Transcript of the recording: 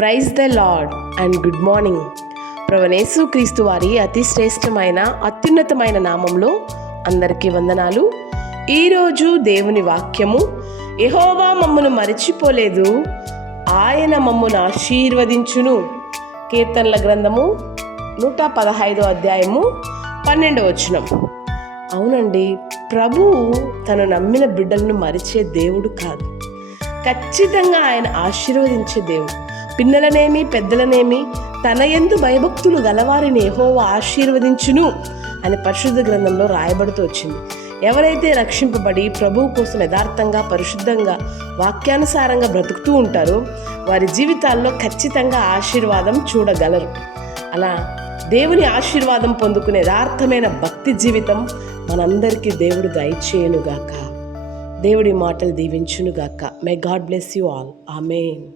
Praise the lord and good morning. ప్రభువైన క్రీస్తు వారి అతి శ్రేష్టమైన అత్యున్నతమైన నామంలో అందరికీ వందనాలు. ఈరోజు దేవుని వాక్యము, యెహోవా మమ్మును మరిచిపోలేదు, ఆయన మమ్మును ఆశీర్వదించును. కీర్తనల గ్రంథము 115 అధ్యాయము 12వ వచనం. అవునండి, ప్రభువు తను నమ్మిన బిడ్డలను మరిచే దేవుడు కాదు. ఖచ్చితంగా ఆయన ఆశీర్వదించే దేవుడు. పిన్నలనేమి పెద్దలనేమి తన యందు భయభక్తులు గలవారిని యెహోవా ఆశీర్వదించును అని పరిశుద్ధ గ్రంథంలో రాయబడుతూ వచ్చింది. ఎవరైతే రక్షింపబడి ప్రభువు కోసం యథార్థంగా పరిశుద్ధంగా వాక్యానుసారంగా బ్రతుకుతూ ఉంటారో వారి జీవితాల్లో ఖచ్చితంగా ఆశీర్వాదం చూడగలరు. అలా దేవుని ఆశీర్వాదం పొందుకునే యథార్థమైన భక్తి జీవితం మనందరికీ దేవుడు దయచేయునుగాక. దేవుడి మాటలు దీవించునుగాక. May God bless you all. Amen.